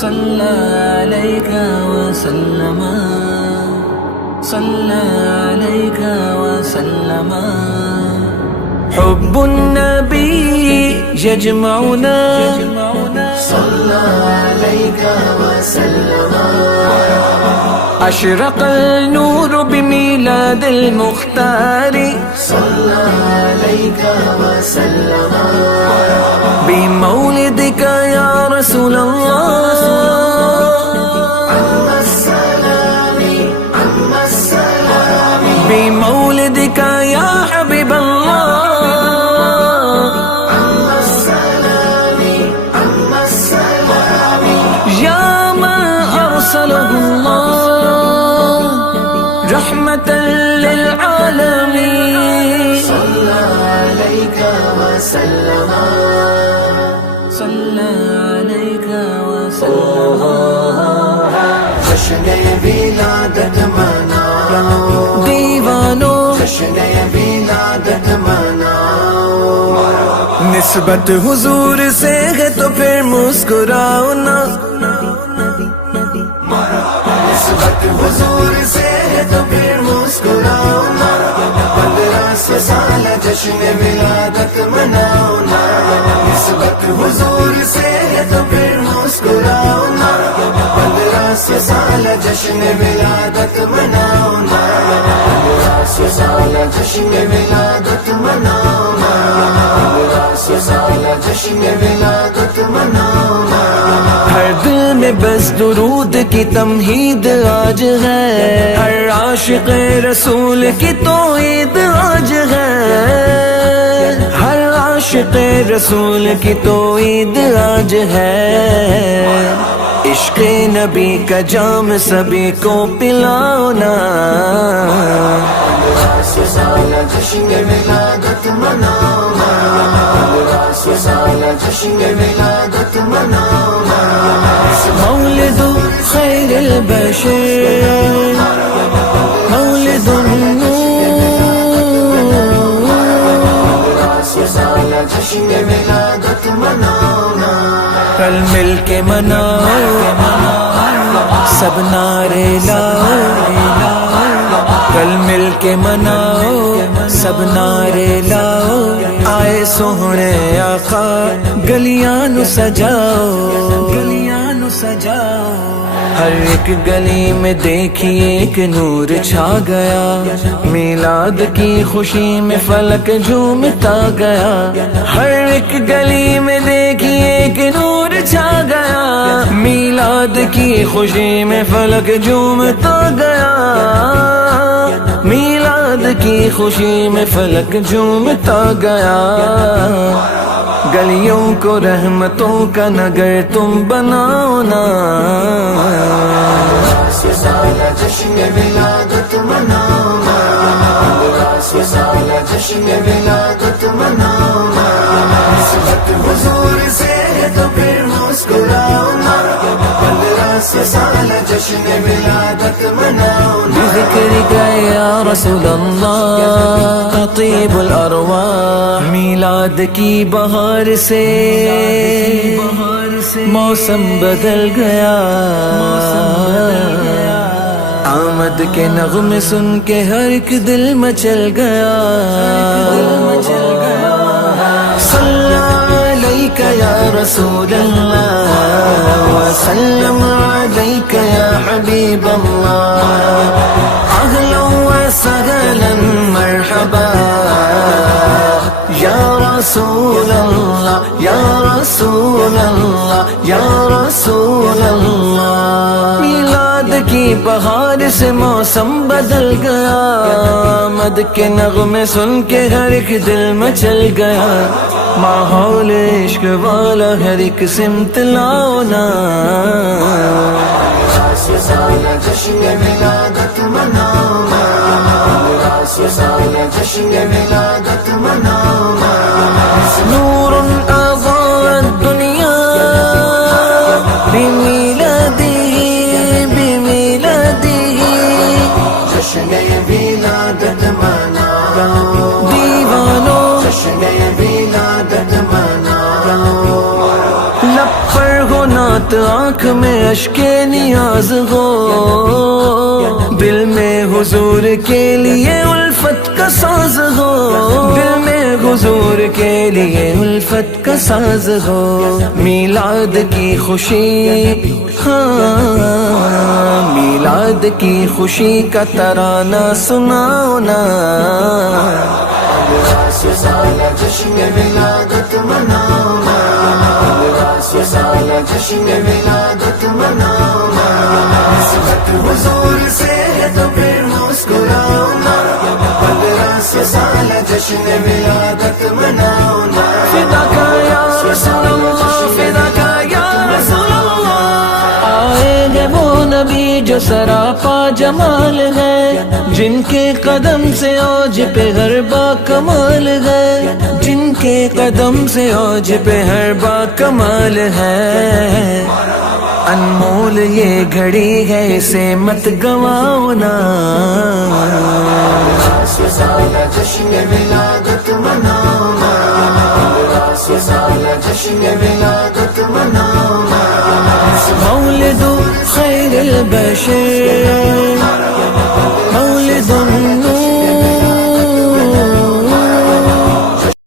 صلى عليك وسلم صلى عليك وسلم حب النبي يجمعنا صلى عليك وسلم أشرق النور بميلاد المختار صلى عليك وسلم بمولدك يا رسول الله عم السلام عم السلام بمولدك يا حبيب الله عم السلام عم السلام يا من أرسله الله رحمة للعالمين صلى عليك وسلم صلى عليك وسلم جشن ولادت مناؤ دیوانو جشن ولادت مناؤ نسبت حضور سے ہے تو پھر مسکراؤ نا نسبت حضور سے ہے تو پھر مسکراؤ نا 1500 سال جشن ولادت مناؤ نا نسبت حضور سے ہے تو پھر مسکراؤ نا 1500 سال جشن ولادت مناؤ نا 1500 سال جشن ولادت مناؤ نا 1500 سال جشن ولادت مناؤ نا ہر دل میں بس درود کی تمہید آج ہے ہر عاشق رسول کی تو عید آج ہے ہر عاشق رسول کی تو عید آج ہے عشق نبی کا جام سبھی کو پلاؤ نا 1500 سال جشن ولادت مناؤ نا 1500 سال جشن ولادت مناؤ نا مولد خیر البشر مولد النور 1500 سال جشن ولادت مناؤ نا کل مل کے مناؤ سب نعرے لاؤ کل مل کے مناؤ سب نعرے لاؤ آئے سوہنے آقا گلیاں نو سجاؤ گلیاں نو سجاؤ ہر ایک گلی میں دیکھیے ایک نور چھا گیا میلاد کی خوشی میں فلک جھومتا گیا ہر ایک گلی میں دیکھیے ایک نور چھا گیا میلاد کی خوشی میں فلک جھومتا گیا میلاد کی خوشی میں فلک جھومتا گیا گلیوں کو رحمتوں کا نگر تم بناؤ نا 1500 سال جشن ولادت مناؤ نا 1500 سال جشن ولادت مناؤ نا نسبت حضور سے ہے تو پھر مسکراؤ نا 1500 سال جشن ولادت مناؤ نا بذکرک یا رسول اللہ خطیب الارواح میلاد کی بہار سے موسم بدل گیا آمد کے نغمے سن کے ہر ایک دل مچل گیا صلی علیک یا رسول اللہ وسلم علیک یا حبیب اللہ اہلا وسہلا مرحبا یا رسول اللہ یا رسول اللہ یا رسول اللہ میلاد کی بہار سے موسم بدل گیا آمد کے نغمے سن کے ہر ایک دل مچل گیا ماحول عشق والا ہر ایک سمت لاؤ نا 1500 سال جشن ولادت مناؤ نا 1500 سال جشن ولادت مناؤ نا نور أضاء الدنيا بميلاده بميلاده جشن ولادت مناؤ دیوانو جشن ولادت مناؤ لب پر ہو نعت آنکھ میں اشک نیاز ہو، دل میں حضور کے لیے الفت کا ساز ہو، دل میں حضور کے لیے الفت کا ساز ہو، میلاد کی خوشی، ہاں میلاد کی خوشی کا ترانہ سناؤ نا، سالہ جشن ولادت مناؤ، سالہ جشن ولادت مناؤ، نسبت حضور سے ہے تو پھر مسکراؤ نا، 1500 سالہ جشن ولادت مناؤ نا، فدا کا یا رسول اللہ، فدا کا یا رسول اللہ، آئے گے وہ نبی جو سراپا جمال ہے، جن کے قدم سے اوج پہ ہر با کمال ہے، جن کے قدم سے اوج پہ ہر با کمال ہے، انمول یہ گھڑی ہے اسے مت گواؤ نا، سالہ جشن ولادت مناؤ، 1500 سالہ جشن ولادت مناؤ، مولد خیر البشر